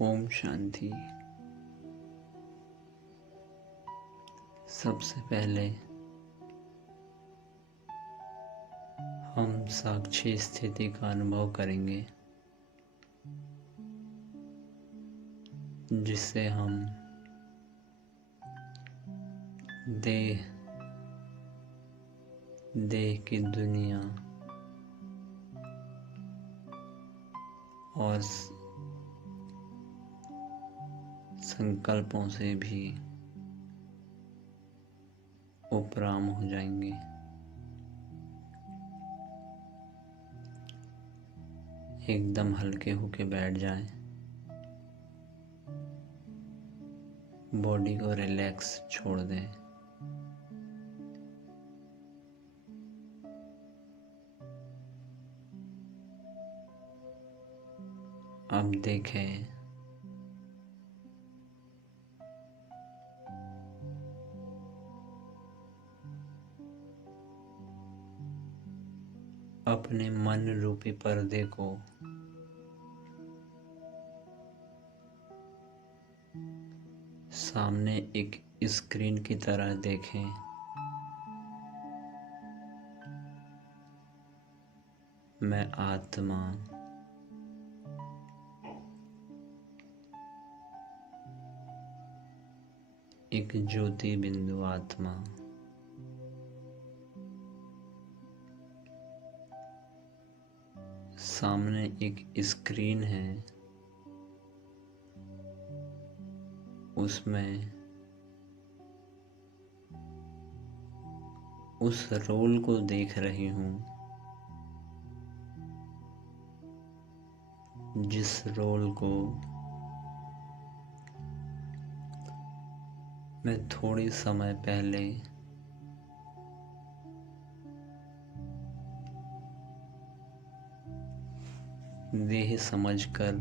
ओम शांति। सबसे पहले हम साक्षी स्थिति का अनुभव करेंगे, जिससे हम देह की दुनिया और संकल्पों से भी उपराम हो जाएंगे। एकदम हल्के होके बैठ जाएं। बॉडी को रिलैक्स छोड़ दें। अब देखें अपने मन रूपी पर्दे को सामने एक स्क्रीन की तरह देखें। मैं आत्मा एक ज्योति बिंदु आत्मा सामने एक स्क्रीन है, उसमें उस रोल को देख रही हूँ जिस रोल को मैं थोड़ी समय पहले देह समझकर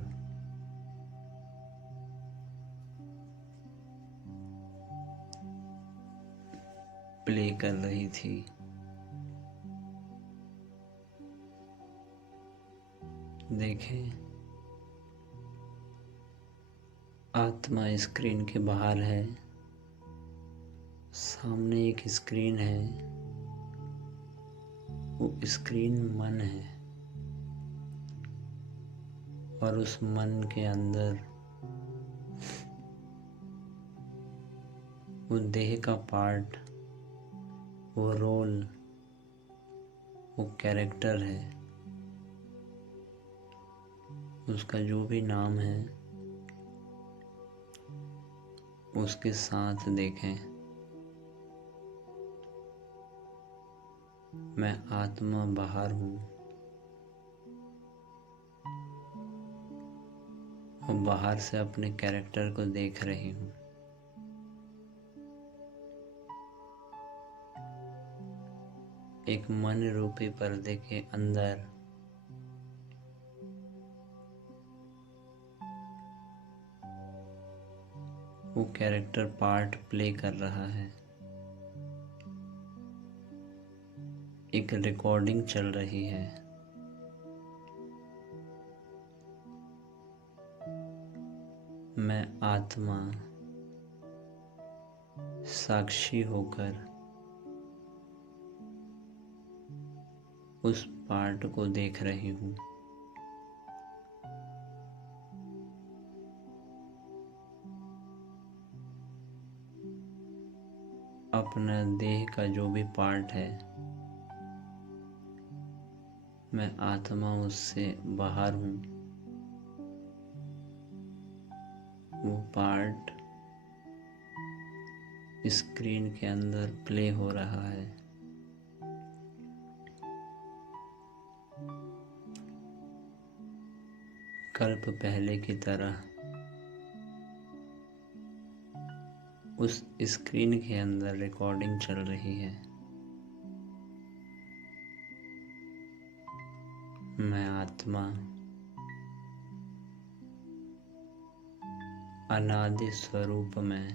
प्ले कर रही थी। देखें, आत्मा स्क्रीन के बाहर है, सामने एक स्क्रीन है, वो स्क्रीन मन है और उस मन के अंदर वो देह का पार्ट, वो रोल, वो कैरेक्टर है। उसका जो भी नाम है उसके साथ देखें। मैं आत्मा बाहर हूँ और बाहर से अपने कैरेक्टर को देख रही हूँ। एक मन रूपी पर्दे के अंदर वो कैरेक्टर पार्ट प्ले कर रहा है। एक रिकॉर्डिंग चल रही है। मैं आत्मा साक्षी होकर उस पार्ट को देख रही हूँ। अपना देह का जो भी पार्ट है, मैं आत्मा उससे बाहर हूँ। वो पार्ट स्क्रीन के अंदर प्ले हो रहा है। कल्प पहले की तरह उस स्क्रीन के अंदर रिकॉर्डिंग चल रही है। मैं आत्मा अनादि स्वरूप में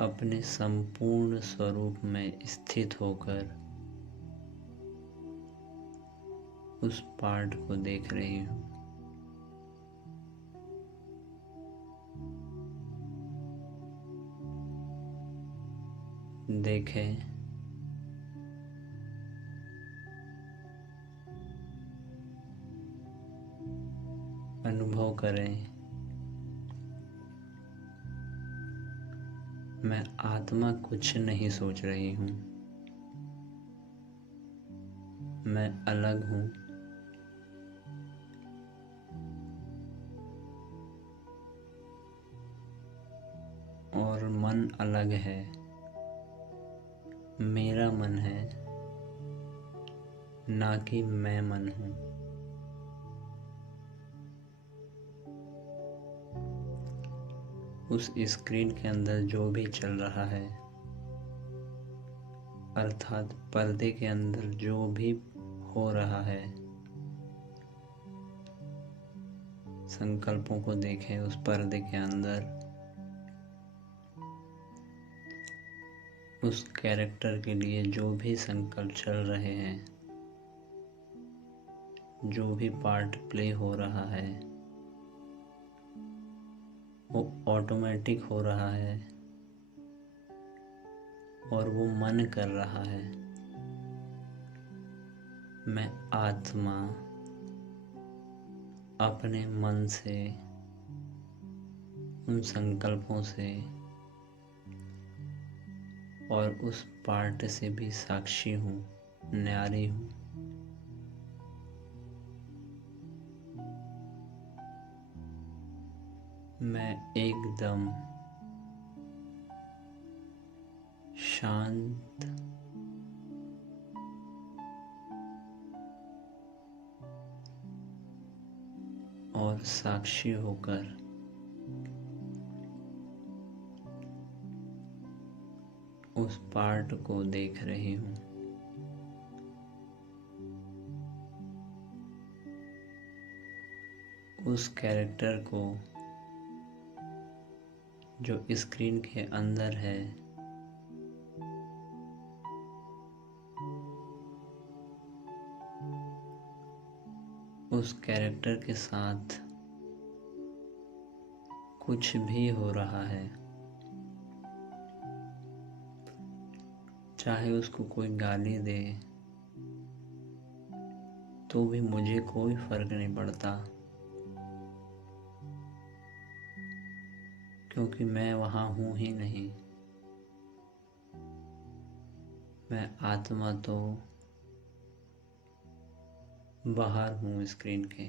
अपने संपूर्ण स्वरूप में स्थित होकर उस पार्ट को देख रही हूँ। देखें, अनुभव करें। मैं आत्मा कुछ नहीं सोच रही हूँ, मैं अलग हूँ। और मन अलग है, मेरा मन है, ना कि मैं मन हूँ। उस स्क्रीन के अंदर जो भी चल रहा है, अर्थात पर्दे के अंदर जो भी हो रहा है, संकल्पों को देखें। उस पर्दे के अंदर उस कैरेक्टर के लिए जो भी संकल्प चल रहे हैं, जो भी पार्ट प्ले हो रहा है, वो ऑटोमेटिक हो रहा है और वो मन कर रहा है। मैं आत्मा अपने मन से, उन संकल्पों से और उस पार्ट से भी साक्षी हूँ, न्यारी हूँ। मैं एकदम शांत और साक्षी होकर उस पार्ट को देख रही हूँ। उस कैरेक्टर को जो स्क्रीन के अंदर है, उस कैरेक्टर के साथ कुछ भी हो रहा है, चाहे उसको कोई गाली दे तो भी मुझे कोई फर्क नहीं पड़ता, क्योंकि मैं वहाँ हूँ ही नहीं। मैं आत्मा तो बाहर हूँ, स्क्रीन के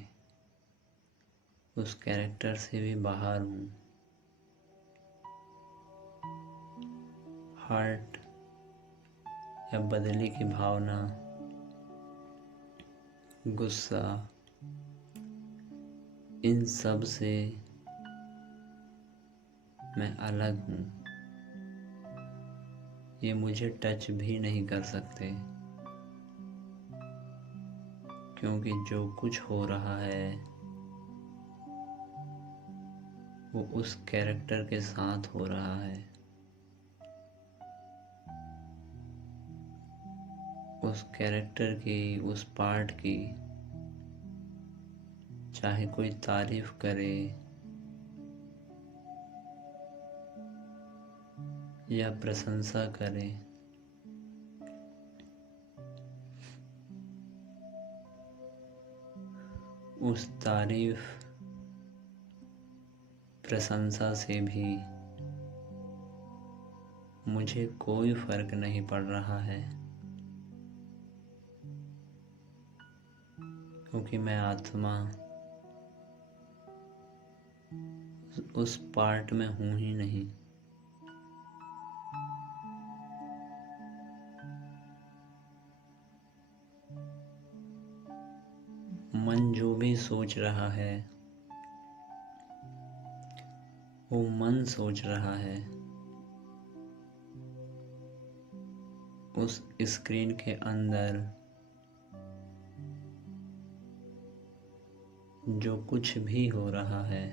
उस कैरेक्टर से भी बाहर हूँ। हार्ट या बदले की भावना, गुस्सा, इन सब से मैं अलग हूँ। ये मुझे टच भी नहीं कर सकते, क्योंकि जो कुछ हो रहा है वो उस कैरेक्टर के साथ हो रहा है। उस कैरेक्टर की, उस पार्ट की, चाहे कोई तारीफ करे या प्रशंसा करे, उस तारीफ प्रशंसा से भी मुझे कोई फर्क नहीं पड़ रहा है, क्योंकि मैं आत्मा उस पार्ट में हूँ ही नहीं। मन जो भी सोच रहा है वो मन सोच रहा है। उस स्क्रीन के अंदर जो कुछ भी हो रहा है,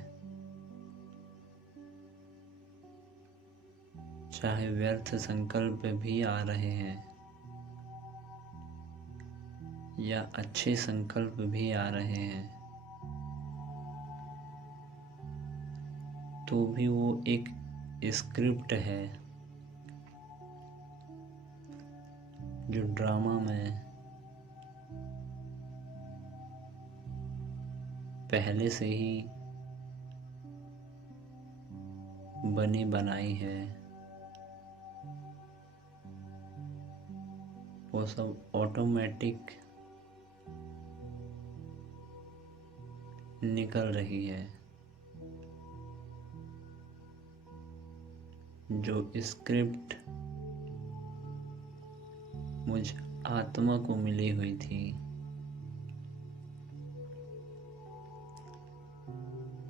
चाहे व्यर्थ संकल्प भी आ रहे हैं या अच्छे संकल्प भी आ रहे हैं, तो भी वो एक स्क्रिप्ट है जो ड्रामा मैं पहले से ही बनी बनाई है, वो सब ऑटोमेटिक निकल रही है। जो स्क्रिप्ट मुझ आत्मा को मिली हुई थी,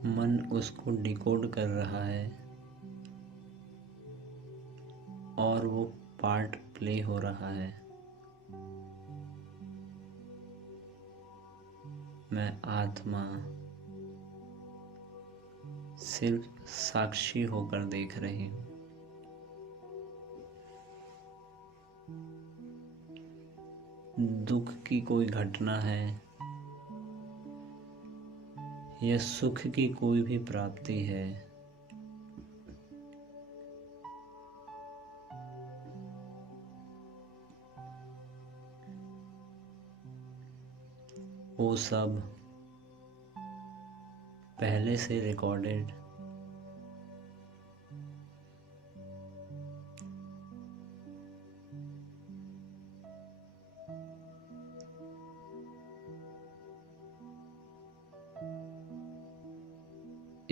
मन उसको डिकोड कर रहा है और वो पार्ट प्ले हो रहा है। मैं आत्मा सिर्फ साक्षी होकर देख रही हूँ। दुख की कोई घटना है या सुख की कोई भी प्राप्ति है, वो सब पहले से रिकॉर्डेड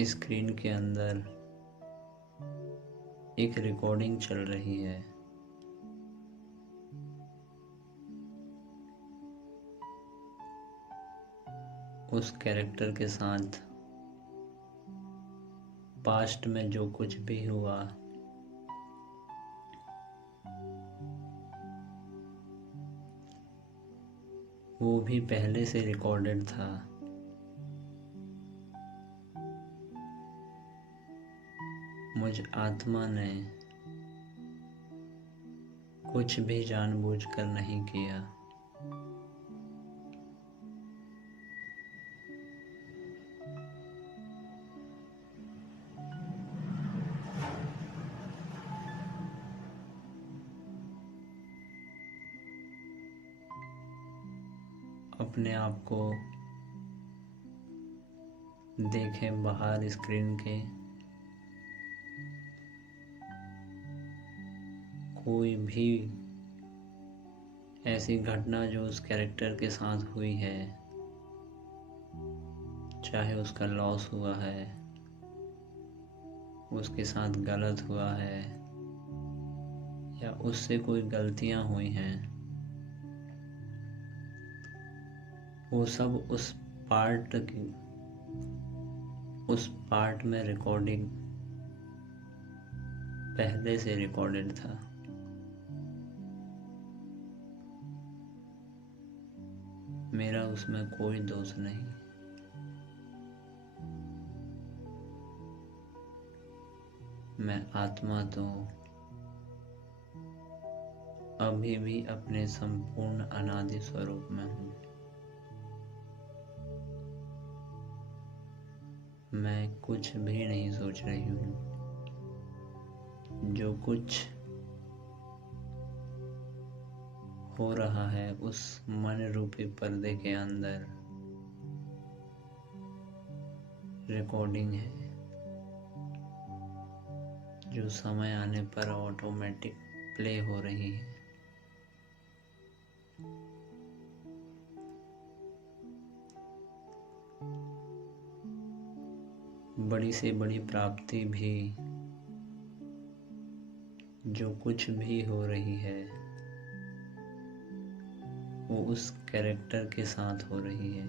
स्क्रीन के अंदर एक रिकॉर्डिंग चल रही है। उस कैरेक्टर के साथ पास्ट में जो कुछ भी हुआ, वो भी पहले से रिकॉर्डेड था। मुझ आत्मा ने कुछ भी जानबूझकर नहीं किया। अपने आप को देखें बाहर स्क्रीन के, कोई भी ऐसी घटना जो उस कैरेक्टर के साथ हुई है, चाहे उसका लॉस हुआ है, उसके साथ गलत हुआ है या उससे कोई गलतियां हुई हैं, वो सब उस पार्ट में रिकॉर्डिंग पहले से रिकॉर्डेड था। मेरा उसमें कोई दोष नहीं। मैं आत्मा तो अभी भी अपने संपूर्ण अनादि स्वरूप में हूँ। मैं कुछ भी नहीं सोच रही हूँ। जो कुछ हो रहा है उस मन रूपी पर्दे के अंदर रिकॉर्डिंग है, जो समय आने पर ऑटोमेटिक प्ले हो रही है। बड़ी से बड़ी प्राप्ति भी, जो कुछ भी हो रही है, वो उस कैरेक्टर के साथ हो रही है।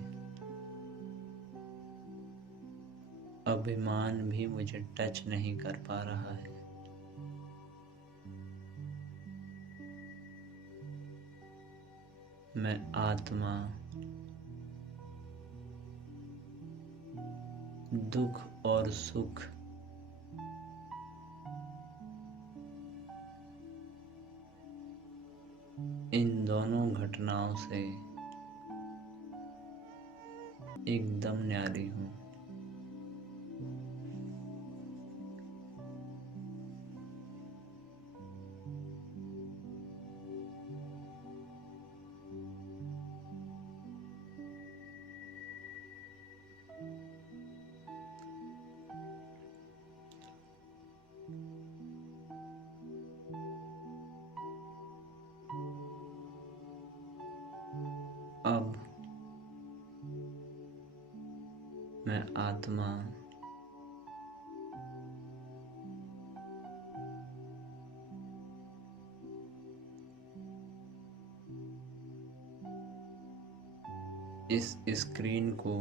अभिमान भी मुझे टच नहीं कर पा रहा है। मैं आत्मा दुख और सुख इन दोनों घटनाओं से एकदम न्यारी हूँ। मैं आत्मा इस स्क्रीन को,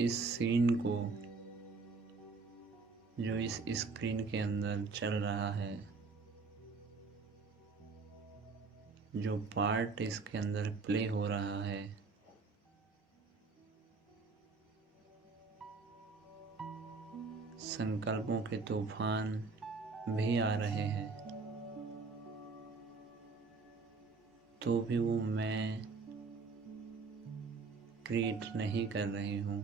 इस सीन को जो इस स्क्रीन के अंदर चल रहा है, जो पार्ट इसके अंदर प्ले हो रहा है, संकल्पों के तूफान भी आ रहे हैं, तो भी वो मैं क्रिएट नहीं कर रही हूँ।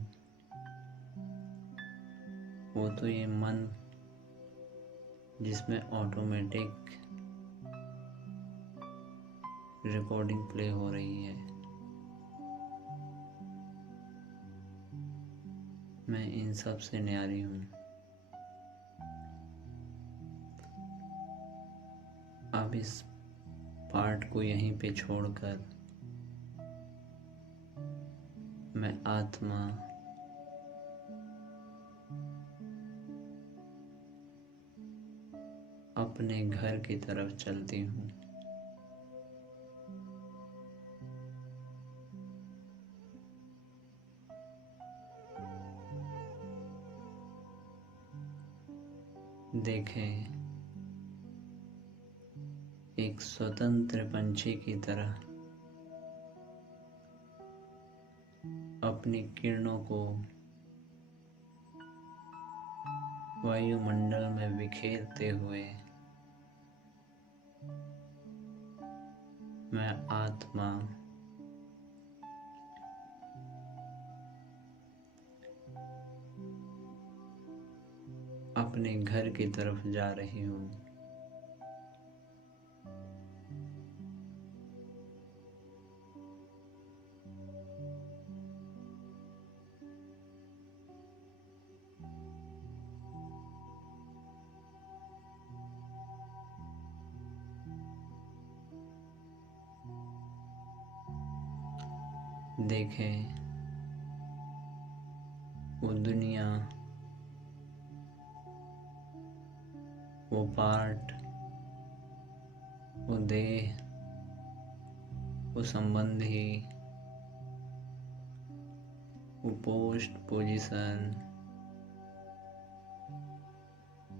वो तो ये मन जिसमें ऑटोमेटिक रिकॉर्डिंग प्ले हो रही है। मैं इन सब से न्यारी हूँ। अब इस पार्ट को यहीं पे छोड़कर मैं आत्मा अपने घर की तरफ चलती हूँ। देखें, एक स्वतंत्र पंछी की तरह अपनी किरणों को वायुमंडल में बिखेरते हुए मैं आत्मा अपने घर की तरफ जा रही हूँ। देखें, वो दुनिया, वो पार्ट, वो देह, वो संबंधी, वो पोस्ट पोजीशन,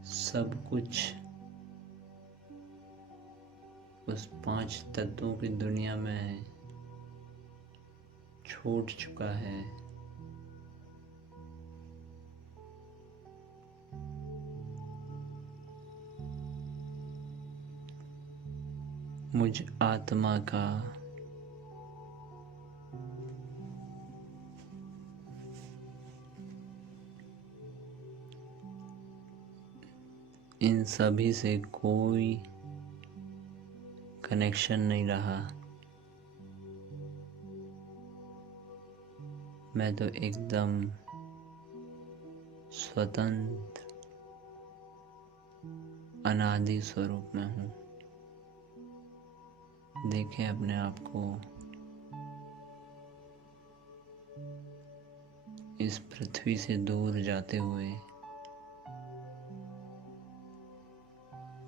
सब कुछ उस 5 तत्वों की दुनिया में छूट चुका है। मुझ आत्मा का इन सभी से कोई कनेक्शन नहीं रहा। मैं तो एकदम स्वतंत्र अनादि स्वरूप में हूँ। देखें अपने आप को इस पृथ्वी से दूर जाते हुए,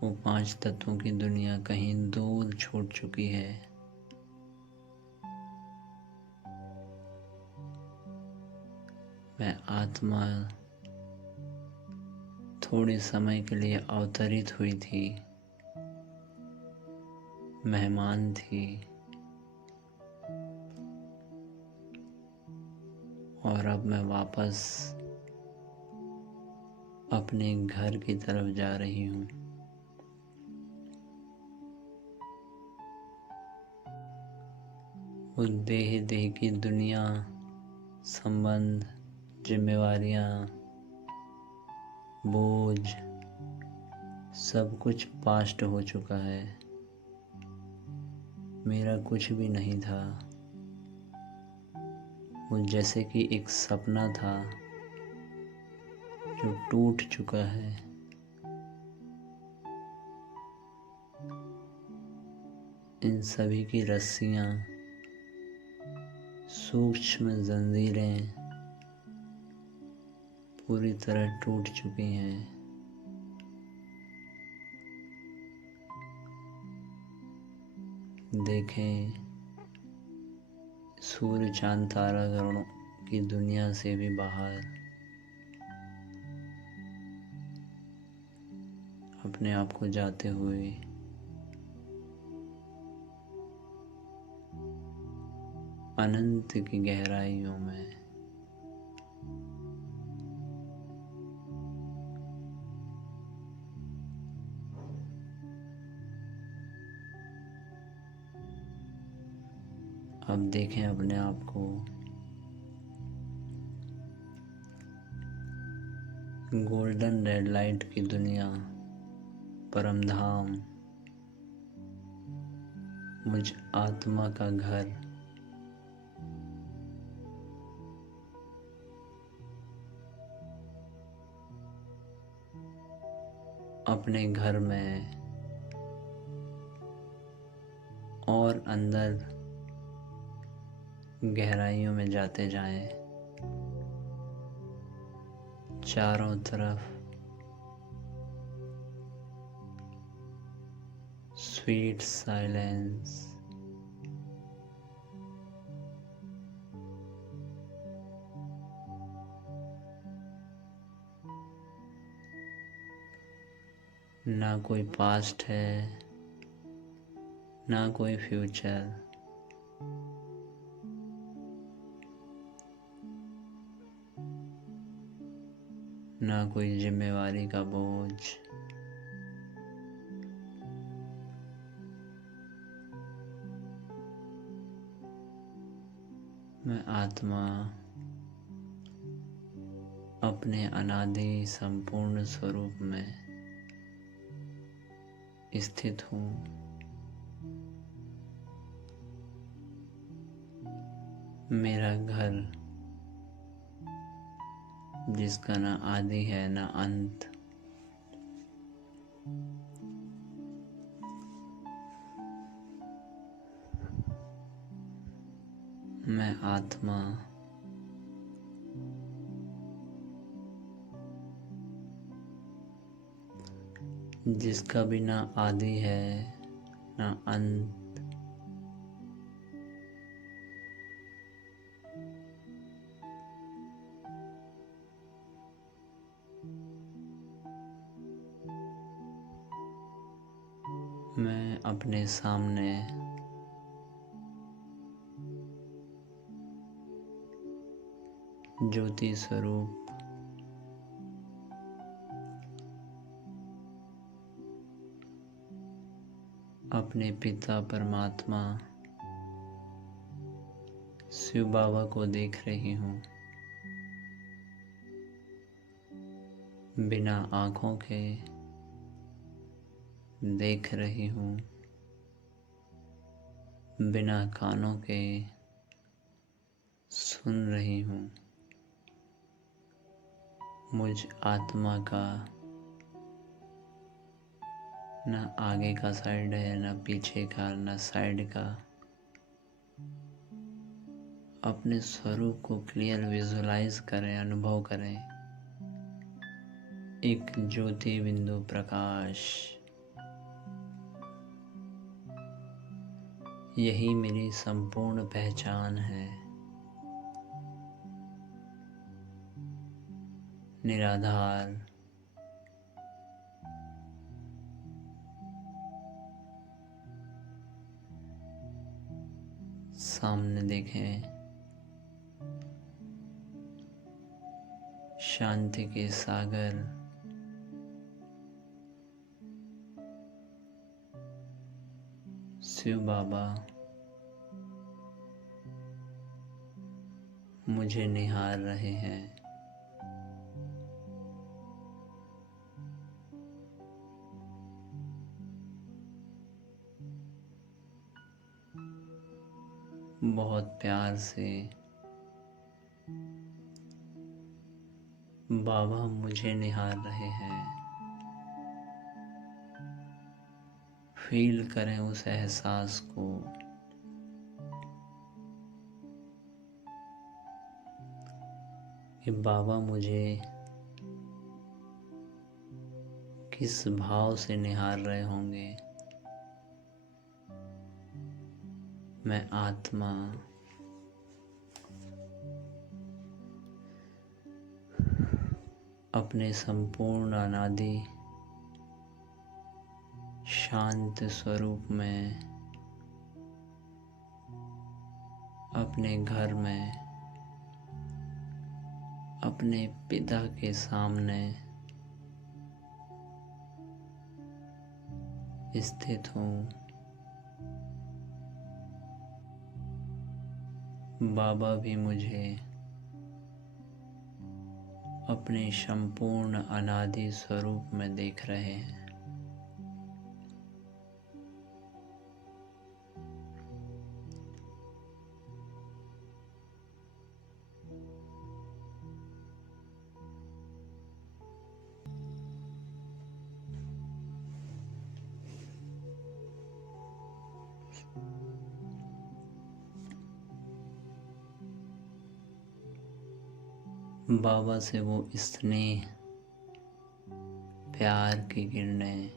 वो 5 तत्वों की दुनिया कहीं दूर छूट चुकी है। मैं आत्मा थोड़े समय के लिए अवतरित हुई थी, मेहमान थी, और अब मैं वापस अपने घर की तरफ जा रही हूँ। उस देह की दुनिया, संबंध, जिम्मेवारियाँ, बोझ, सब कुछ पास्ट हो चुका है। मेरा कुछ भी नहीं था। वो जैसे कि एक सपना था जो टूट चुका है। इन सभी की रस्सियाँ सूक्ष्म जंजीरें पूरी तरह टूट चुकी हैं। देखें, सूर्य चांद तारा गणों की दुनिया से भी बाहर अपने आप को जाते हुए अनंत की गहराइयों में अब देखें अपने आप को गोल्डन रेड लाइट की दुनिया, परम धाम, मुझ आत्मा का घर। अपने घर में और अंदर गहराइयों में जाते जाएं। चारों तरफ स्वीट साइलेंस, ना कोई पास्ट है, ना कोई फ्यूचर। ना कोई जिम्मेवारी का बोझ। मैं आत्मा अपने अनादि संपूर्ण स्वरूप में स्थित हूँ। मेरा घर जिसका ना आदि है ना अंत, मैं आत्मा जिसका भी ना आदि है ना अंत, मैं अपने सामने ज्योति स्वरूप अपने पिता परमात्मा शिव बाबा को देख रही हूँ। बिना आँखों के देख रही हूँ, बिना कानों के सुन रही हूँ। मुझ आत्मा का न आगे का साइड है, न पीछे का, न साइड का। अपने स्वरूप को क्लियर विजुलाइज करें, अनुभव करें। एक ज्योति बिंदु प्रकाश, यही मेरी संपूर्ण पहचान है। निराधार, सामने देखें शांति के सागर, शिव बाबा मुझे निहार रहे हैं। बहुत प्यार से बाबा मुझे निहार रहे हैं। फील करें उस एहसास को। कि बाबा मुझे किस भाव से निहार रहे होंगे। मैं आत्मा अपने संपूर्ण अनादि शांत स्वरूप में अपने घर में अपने पिता के सामने स्थित हूँ। बाबा भी मुझे अपने संपूर्ण अनादि स्वरूप में देख रहे हैं। बाबा से वो स्नेह प्यार की किरणें,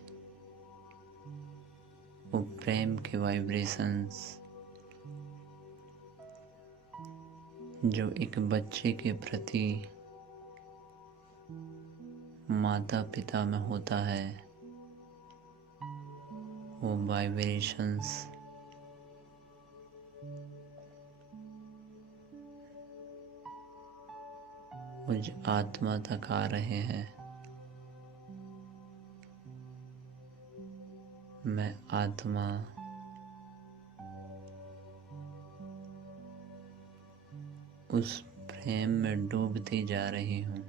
वो प्रेम के वाइब्रेशंस जो एक बच्चे के प्रति माता पिता में होता है, वो वाइब्रेशंस मुझ आत्मा तक आ रहे हैं। मैं आत्मा उस प्रेम में डूबती जा रही हूँ।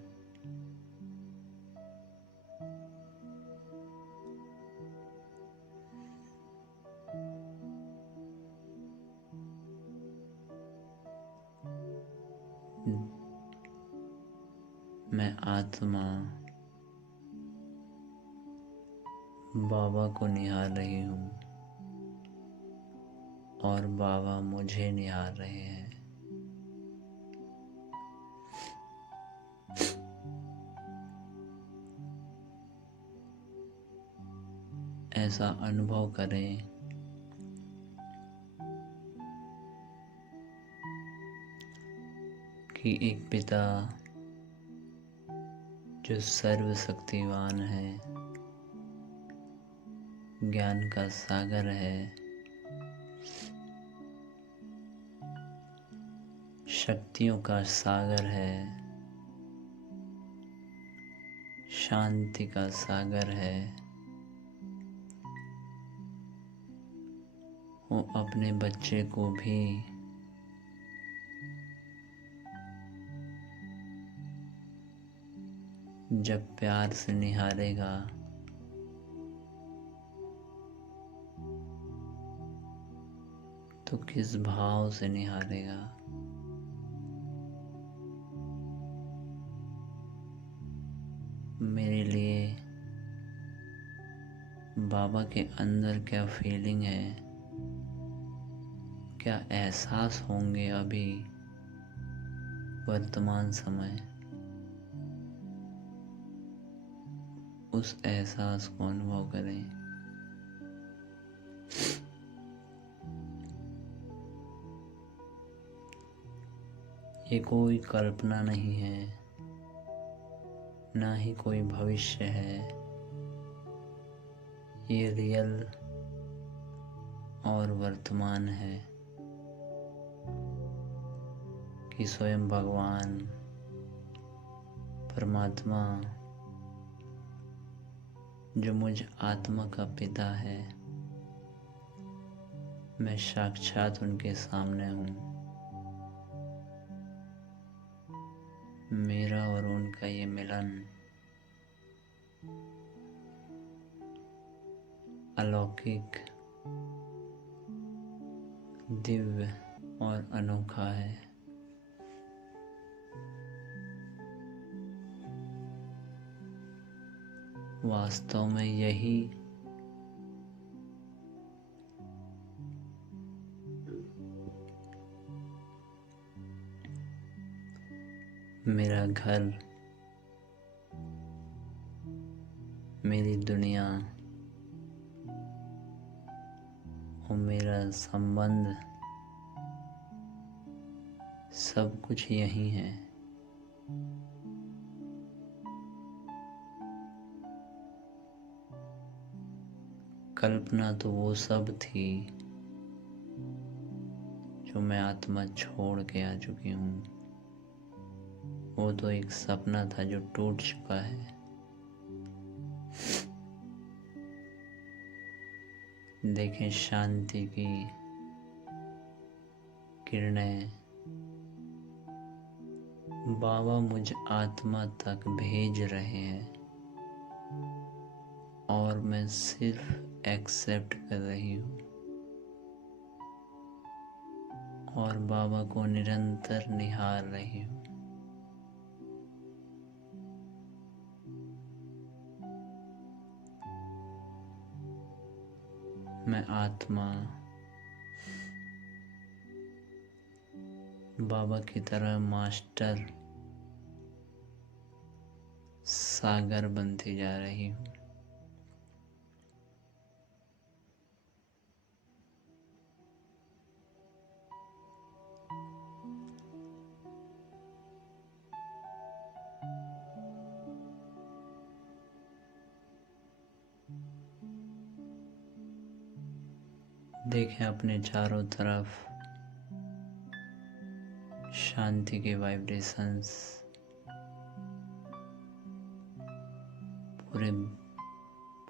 मैं आत्मा बाबा को निहार रही हूँ और बाबा मुझे निहार रहे हैं। ऐसा अनुभव करें कि एक पिता जो सर्वशक्तिवान है, ज्ञान का सागर है, शक्तियों का सागर है, शांति का सागर है, वो अपने बच्चे को भी जब प्यार से निहारेगा तो किस भाव से निहारेगा। मेरे लिए बाबा के अंदर क्या फीलिंग है, क्या एहसास होंगे अभी वर्तमान समय, उस एहसास को अनुभव करें। ये कोई कल्पना नहीं है, ना ही कोई भविष्य है। ये रियल और वर्तमान है कि स्वयं भगवान परमात्मा जो मुझ आत्मा का पिता है, मैं साक्षात उनके सामने हूँ। मेरा और उनका ये मिलन अलौकिक, दिव्य और अनोखा है। वास्तव में यही मेरा घर, मेरी दुनिया और मेरा संबंध सब कुछ यही है। कल्पना तो वो सब थी जो मैं आत्मा छोड़ के आ चुकी हूँ। वो तो एक सपना था जो टूट चुका है। देखें शांति की किरणें बाबा मुझ आत्मा तक भेज रहे हैं और मैं सिर्फ एक्सेप्ट कर रही हूँ और बाबा को निरंतर निहार रही हूँ। मैं आत्मा बाबा की तरह मास्टर सागर बनती जा रही हूँ। देखें अपने चारों तरफ शांति के वाइब्रेशंस पूरे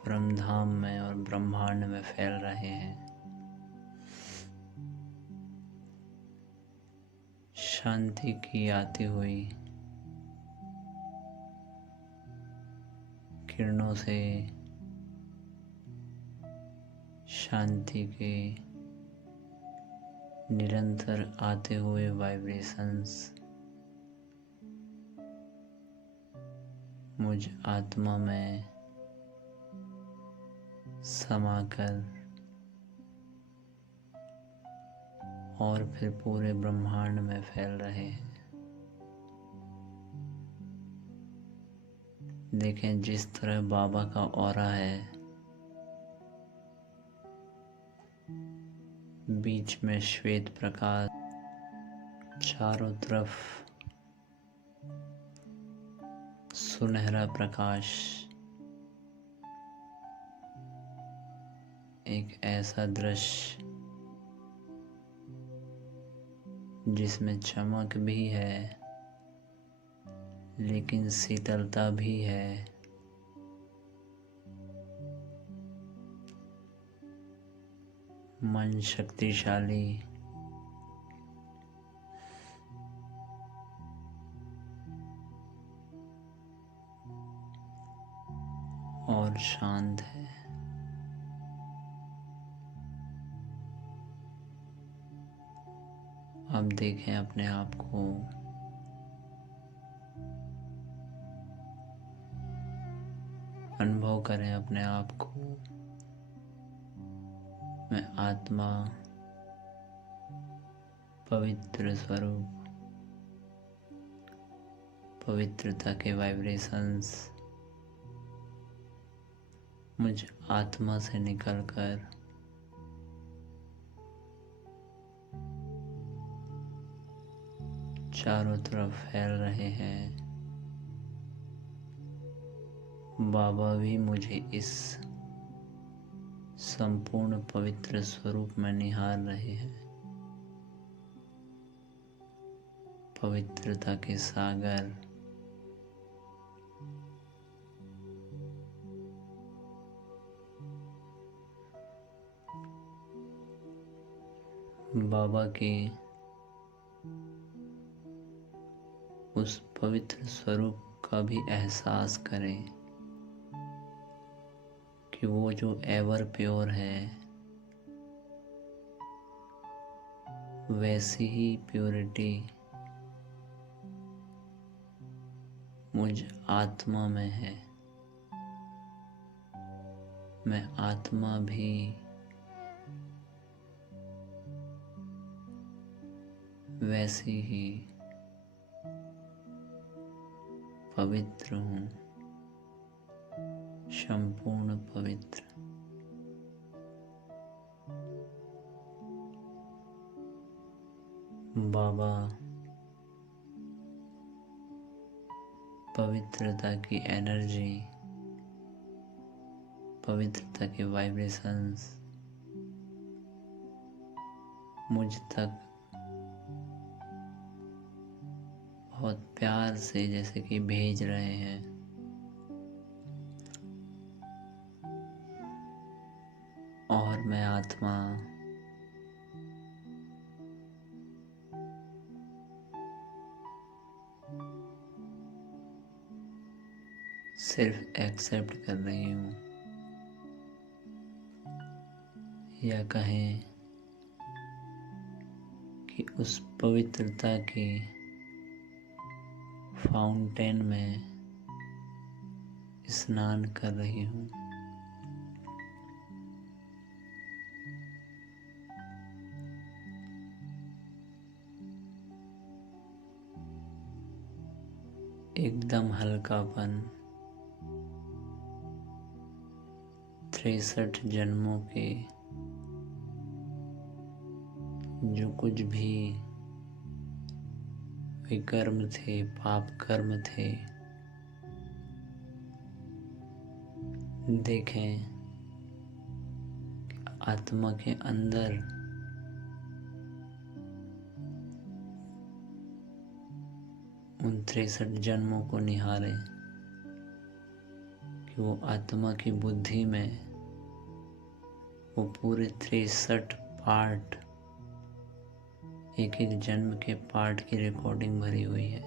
ब्रह्मधाम में और ब्रह्मांड में फैल रहे हैं। शांति की आती हुई किरणों से शांति के निरंतर आते हुए वाइब्रेशंस मुझ आत्मा में समाकर और फिर पूरे ब्रह्मांड में फैल रहे हैं। देखें जिस तरह बाबा का ऑरा है, बीच में श्वेत प्रकाश, चारों तरफ सुनहरा प्रकाश, एक ऐसा दृश्य जिसमें चमक भी है लेकिन शीतलता भी है। मन शक्तिशाली और शांत है। अब देखें अपने आप को अनुभव करें अपने आप को। मैं आत्मा पवित्र स्वरूप, पवित्रता के वाइब्रेशंस मुझ आत्मा से निकलकर चारों तरफ फैल रहे हैं। बाबा भी मुझे इस संपूर्ण पवित्र स्वरूप में निहार रहे हैं। पवित्रता के सागर बाबा के उस पवित्र स्वरूप का भी एहसास करें कि वो जो एवर प्योर है वैसी ही प्योरिटी मुझ आत्मा में है। मैं आत्मा भी वैसी ही पवित्र हूँ, संपूर्ण पवित्र। बाबा पवित्रता की एनर्जी, पवित्रता के वाइब्रेशंस मुझ तक बहुत प्यार से जैसे कि भेज रहे हैं। और मैं आत्मा सिर्फ एक्सेप्ट कर रही हूँ, या कहें कि उस पवित्रता के फाउंटेन में स्नान कर रही हूँ। एकदम हल्कापन 63 जन्मों के जो कुछ भी विकर्म थे, पाप कर्म थे, देखें आत्मा के अंदर उन 63 जन्मों को निहारें कि वो आत्मा की बुद्धि में वो पूरे 63 पार्ट, एक एक जन्म के पार्ट की रिकॉर्डिंग भरी हुई है।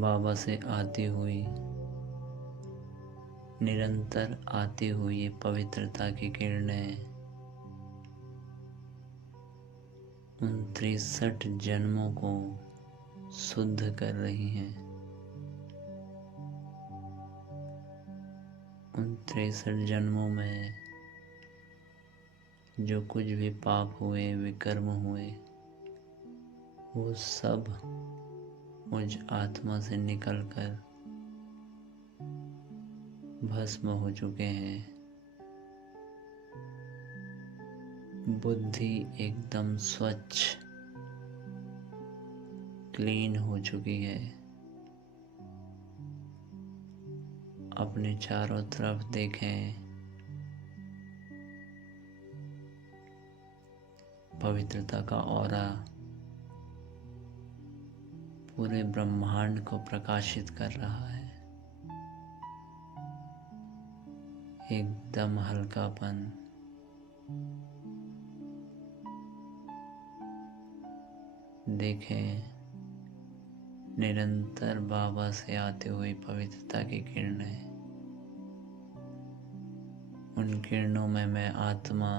बाबा से आती हुई, निरंतर आती हुई ये पवित्रता की किरणें उन 63 जन्मों को शुद्ध कर रही हैं। उन 63 जन्मों में जो कुछ भी पाप हुए, विकर्म हुए, वो सब मुझ आत्मा से निकलकर भस्म हो चुके हैं। बुद्धि एकदम स्वच्छ, क्लीन हो चुकी है। अपने चारों तरफ देखें, पवित्रता का ऑरा पूरे ब्रह्मांड को प्रकाशित कर रहा है। एकदम हल्कापन, देखें निरंतर बाबा से आती हुई पवित्रता की किरणें। उन किरणों में मैं आत्मा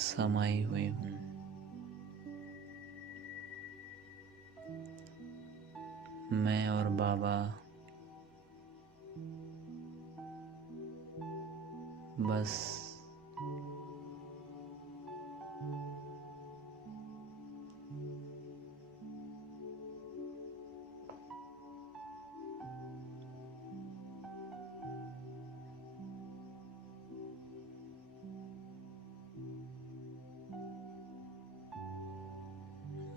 समाई हुई हूँ। मैं और बाबा बस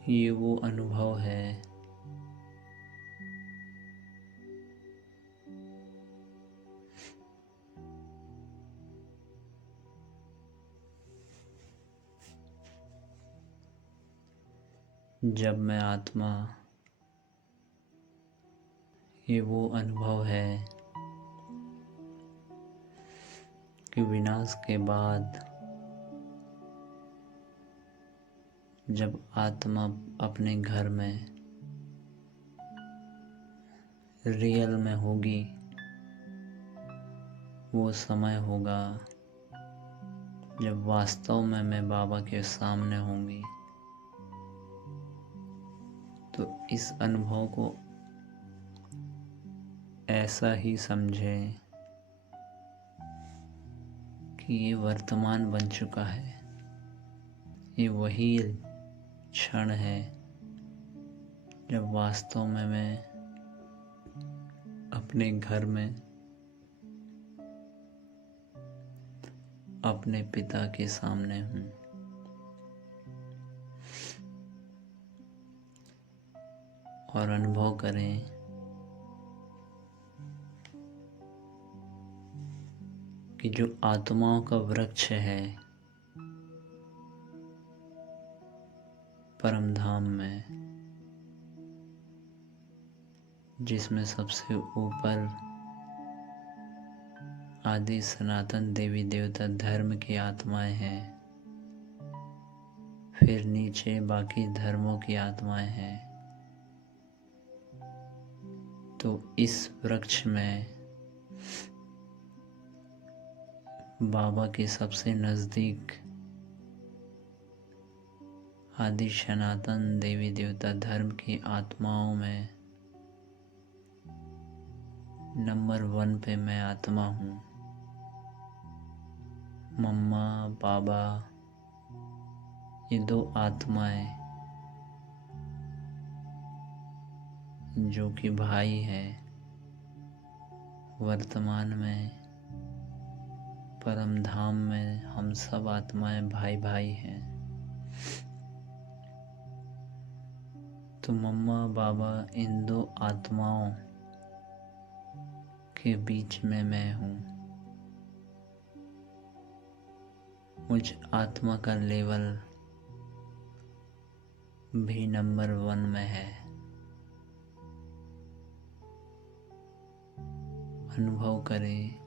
ये वो अनुभव है जब मैं आत्मा, ये वो अनुभव है कि विनाश के बाद जब आत्मा अपने घर में रियल में होगी, वो समय होगा जब वास्तव में मैं बाबा के सामने होंगी। तो इस अनुभव को ऐसा ही समझें कि ये वर्तमान बन चुका है। ये वही क्षण है जब वास्तव में मैं अपने घर में अपने पिता के सामने हूँ। और अनुभव करें कि जो आत्माओं का वृक्ष है परम धाम में, जिसमें सबसे ऊपर आदि सनातन देवी देवता धर्म की आत्माएं हैं, फिर नीचे बाकी धर्मों की आत्माएं हैं। तो इस वृक्ष में बाबा के सबसे नज़दीक आदि सनातन देवी देवता धर्म की आत्माओं में नंबर 1 पे मैं आत्मा हूँ। मम्मा बाबा ये 2 आत्माएं जो कि भाई है, वर्तमान में परम धाम में हम सब आत्माएं भाई भाई हैं। तो मम्मा बाबा इन 2 आत्माओं के बीच में मैं हूँ। मुझ आत्मा का लेवल भी नंबर 1 में है। अनुभव करें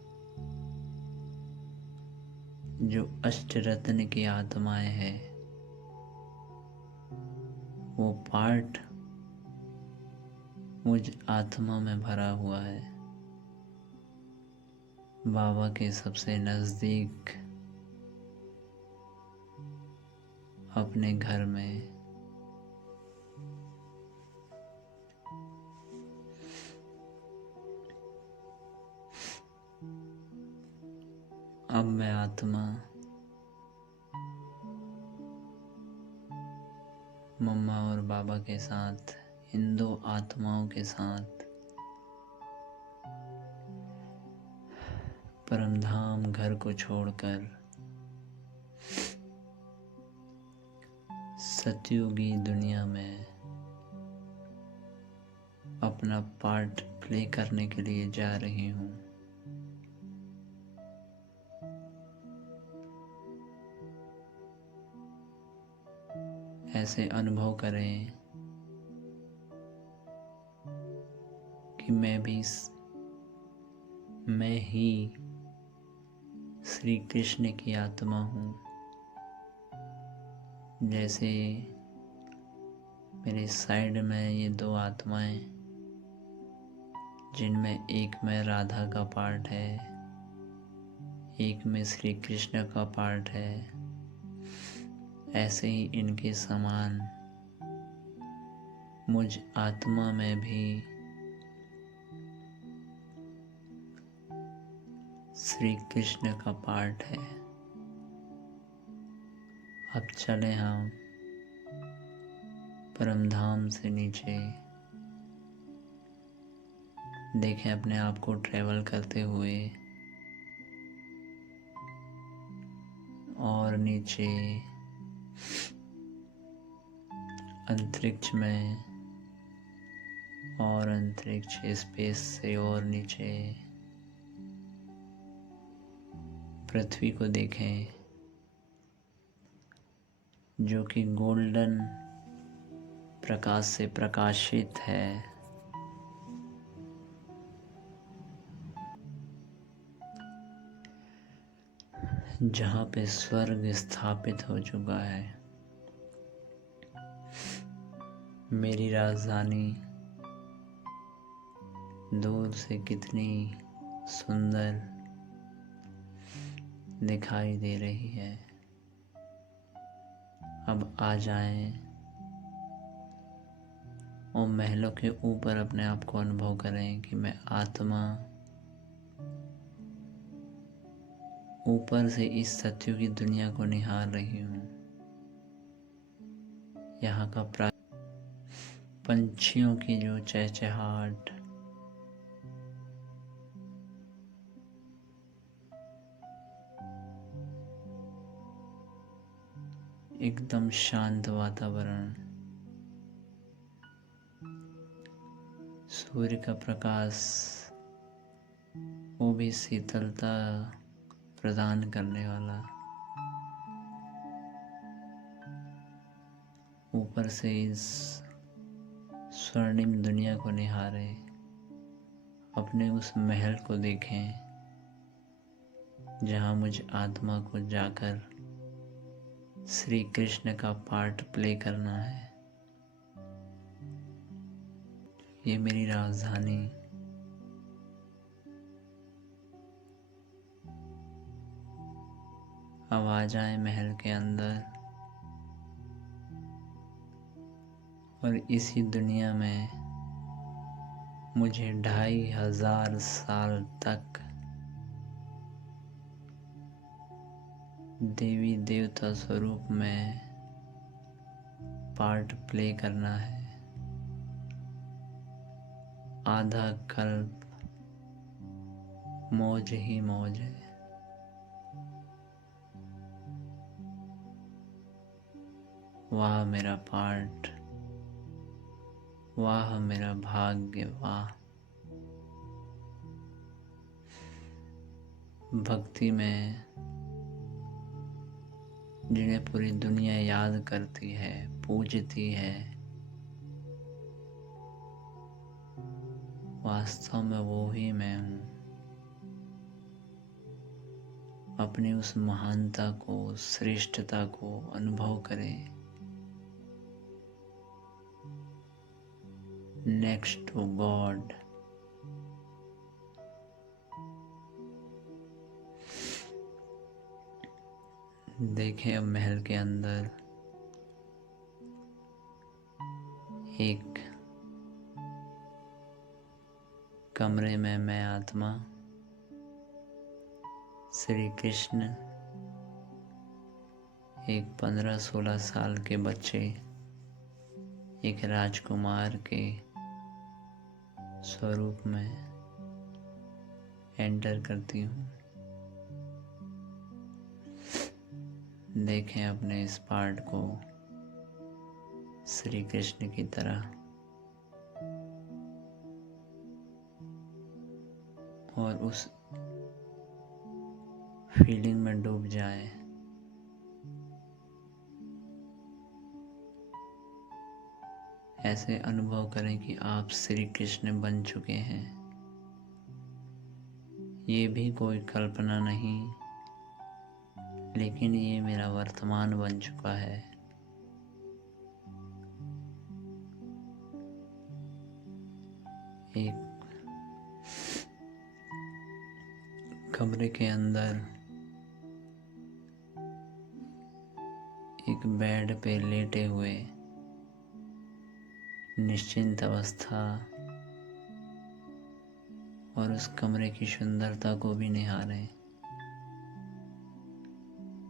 जो अष्टरत्न की आत्माएं हैं, वो पार्ट मुझ आत्मा में भरा हुआ है। बाबा के सबसे नज़दीक अपने घर में। अब मैं आत्मा मम्मा और बाबा के साथ, इन 2 आत्माओं के साथ परमधाम घर को छोड़कर सतयुगी दुनिया में अपना पार्ट प्ले करने के लिए जा रही हूँ। ऐसे अनुभव करें कि मैं ही श्री कृष्ण की आत्मा हूँ। जैसे मेरे साइड में ये 2 आत्माएं, जिनमें एक में राधा का पार्ट है, एक में श्री कृष्ण का पार्ट है, ऐसे ही इनके समान मुझ आत्मा में भी श्री कृष्ण का पार्ट है। अब चले हम परमधाम से नीचे, देखें अपने आप को ट्रेवल करते हुए और नीचे अंतरिक्ष में, और अंतरिक्ष स्पेस से और नीचे पृथ्वी को देखें जो कि गोल्डन प्रकाश से प्रकाशित है। जहाँ पे स्वर्ग स्थापित हो चुका है। मेरी राजधानी दूर से कितनी सुंदर दिखाई दे रही है। अब आ जाएं और महलों के ऊपर अपने आप को अनुभव करें कि मैं आत्मा ऊपर से इस सत्य की दुनिया को निहार रही हूँ। यहाँ का पंछियों की जो चहचहाट, एकदम शांत वातावरण, सूर्य का प्रकाश वो भी शीतलता प्रदान करने वाला, ऊपर से इस स्वर्णिम दुनिया को निहारे, अपने उस महल को देखें जहाँ मुझ आत्मा को जाकर श्री कृष्ण का पार्ट प्ले करना है। ये मेरी राजधानी, अब आ जाए महल के अंदर और इसी दुनिया में मुझे 2500 साल तक देवी देवता स्वरूप में पार्ट प्ले करना है। आधा कल्प मौज ही मौज है। वाह मेरा पार्ट, वाह मेरा भाग्य, वाह। भक्ति में जिन्हें पूरी दुनिया याद करती है, पूजती है, वास्तव में वो ही मैं हूँ। अपनी उस महानता को, श्रेष्ठता को अनुभव करें। Next to God. देखें अब महल के अंदर एक कमरे में मैं आत्मा, श्री कृष्ण, एक 15-16 साल के बच्चे, एक राजकुमार के स्वरूप में एंटर करती हूँ। देखें अपने इस पार्ट को श्री कृष्ण की तरह और उस फीलिंग में डूब जाए। ऐसे अनुभव करें कि आप श्री कृष्ण बन चुके हैं। ये भी कोई कल्पना नहीं, लेकिन ये मेरा वर्तमान बन चुका है। एक कमरे के अंदर एक बेड पे लेटे हुए निश्चिंत अवस्था और उस कमरे की सुंदरता को भी निहारें।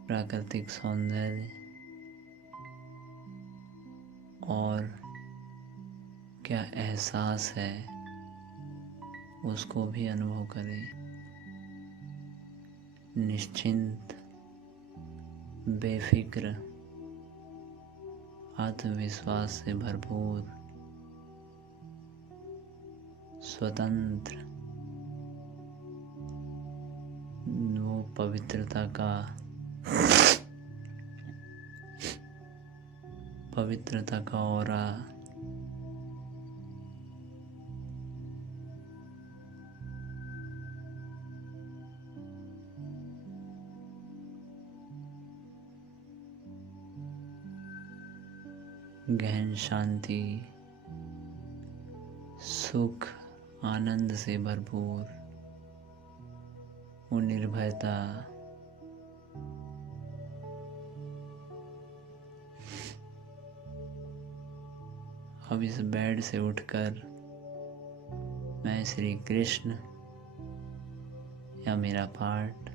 प्राकृतिक सौंदर्य और क्या एहसास है उसको भी अनुभव करें। निश्चिंत, बेफिक्र, आत्मविश्वास से भरपूर, स्वतंत्र, वो पवित्रता का ऑरा, गहन शांति, सुख, आनंद से भरपूर, वो निर्भयता, अब इस बेड से उठकर मैं श्री कृष्ण या मेरा पार्ट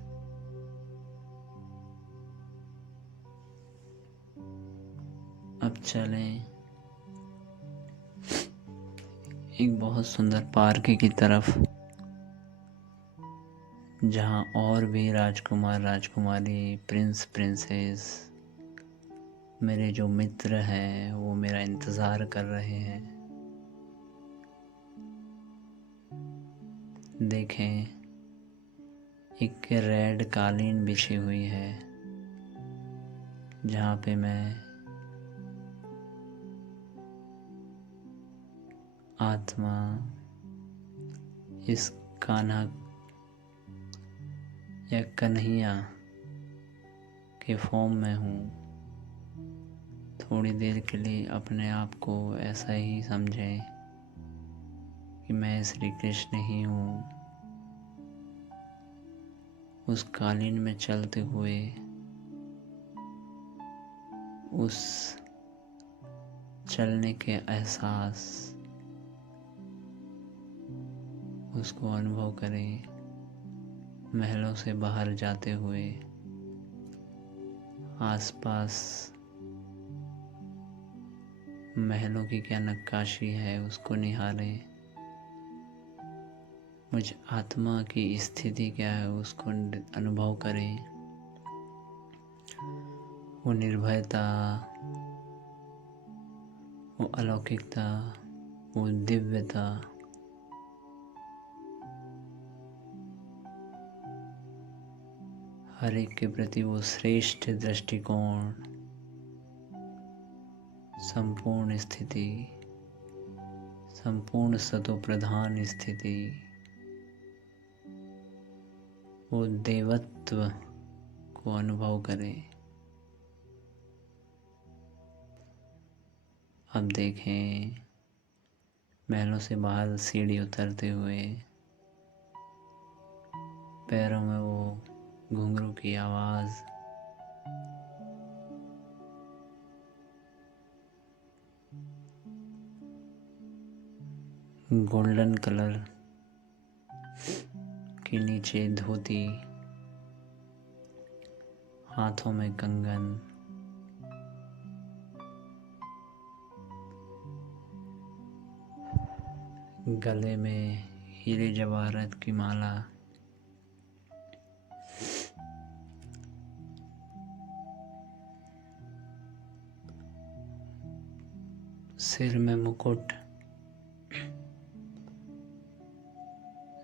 अब चलें एक बहुत सुंदर पार्क की तरफ, जहाँ और भी राजकुमार राजकुमारी, प्रिंस प्रिंसेस, मेरे जो मित्र हैं वो मेरा इंतज़ार कर रहे हैं। देखें, एक रेड कालीन बिछी हुई है जहाँ पे मैं आत्मा इस कान्हा या कन्हैया के फॉर्म में हूँ। थोड़ी देर के लिए अपने आप को ऐसा ही समझें कि मैं श्री कृष्ण ही हूँ। उस कालीन में चलते हुए उस चलने के एहसास उसको अनुभव करें। महलों से बाहर जाते हुए आसपास महलों की क्या नक्काशी है उसको निहारें। मुझ आत्मा की स्थिति क्या है उसको अनुभव करें। वो निर्भयता, वो अलौकिकता, वो दिव्यता, हर एक के प्रति वो श्रेष्ठ दृष्टिकोण, संपूर्ण स्थिति, संपूर्ण सतोप्रधान स्थिति, वो देवत्व को अनुभव करें। अब देखें, महलों से बाहर सीढ़ी उतरते हुए पैरों में वो घुंघरू की आवाज़, गोल्डन कलर के नीचे धोती, हाथों में कंगन, गले में हीरे जवाहरात की माला, सिर में मुकुट,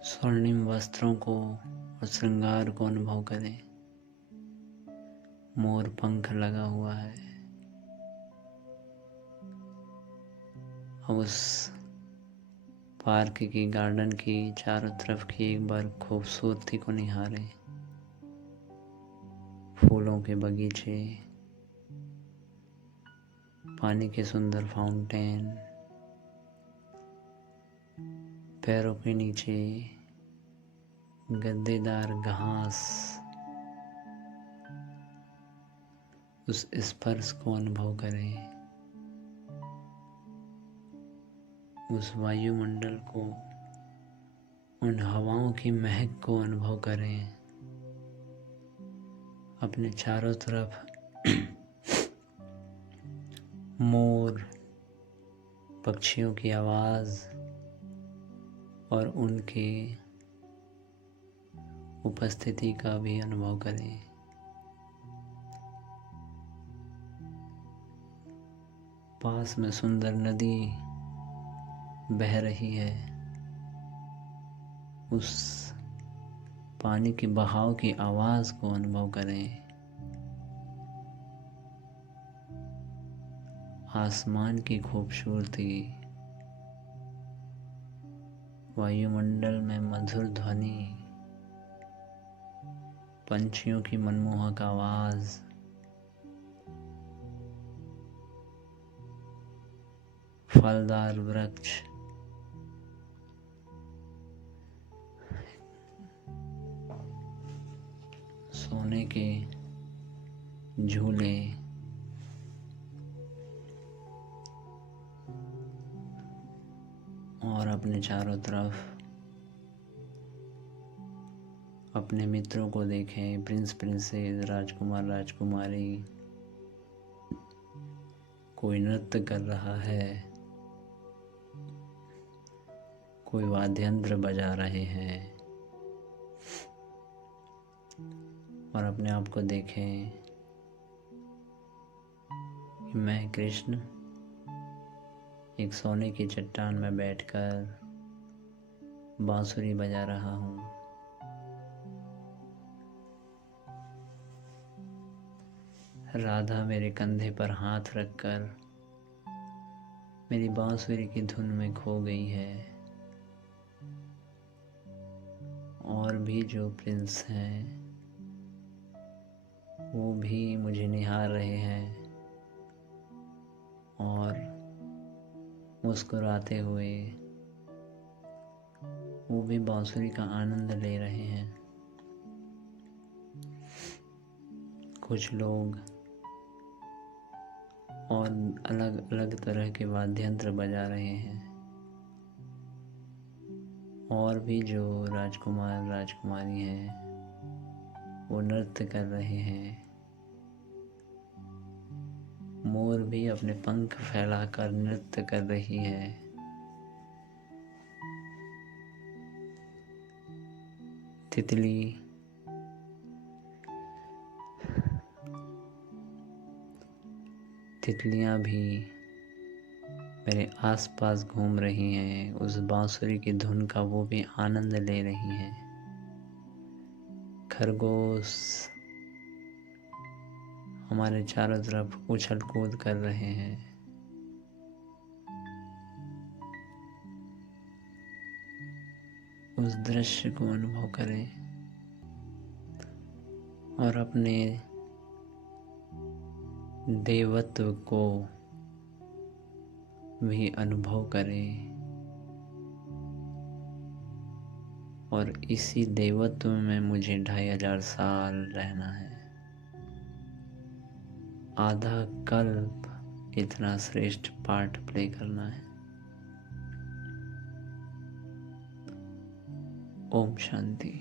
स्वर्णिम वस्त्रों को और श्रृंगार को अनुभव करें। मोर पंख लगा हुआ है। अब उस पार्क की, गार्डन की चारों तरफ की एक बार खूबसूरती को निहारें। फूलों के बगीचे, पानी के सुंदर फाउंटेन, पैरों के नीचे गद्देदार घास, उस स्पर्श को अनुभव करें। उस वायुमंडल को, उन हवाओं की महक को अनुभव करें। अपने चारों तरफ मोर, पक्षियों की आवाज़ और उनके उपस्थिति का भी अनुभव करें। पास में सुंदर नदी बह रही है। उस पानी के बहाव की आवाज़ को अनुभव करें। आसमान की खूबसूरती, वायुमंडल में मधुर ध्वनि, पंछियों की मनमोहक आवाज़, फलदार वृक्ष, सोने के झूले, और अपने चारों तरफ अपने मित्रों को देखें। प्रिंस प्रिंसेस, राजकुमार राजकुमारी, कोई नृत्य कर रहा है, कोई वाद्य यंत्र बजा रहे हैं, और अपने आप को देखें कि मैं कृष्ण एक सोने की चट्टान में बैठकर बांसुरी बजा रहा हूँ। राधा मेरे कंधे पर हाथ रखकर मेरी बांसुरी की धुन में खो गई है। और भी जो प्रिंस हैं वो भी मुझे निहार रहे हैं और मुस्कुराते हुए वो भी बांसुरी का आनंद ले रहे हैं। कुछ लोग और अलग अलग तरह के वाद्य यंत्र बजा रहे हैं, और भी जो राजकुमार राजकुमारी हैं वो नृत्य कर रहे हैं। मोर भी अपने पंख फैलाकर नृत्य कर रही है। तितलियां भी मेरे आसपास घूम रही हैं। उस बांसुरी की धुन का वो भी आनंद ले रही हैं। खरगोश हमारे चारों तरफ उछल कूद कर रहे हैं। उस दृश्य को अनुभव करें और अपने देवत्व को भी अनुभव करें, और इसी देवत्व में मुझे 2500 साल रहना है। आधा कल्प इतना श्रेष्ठ पार्ट प्ले करना है। ओम शांति।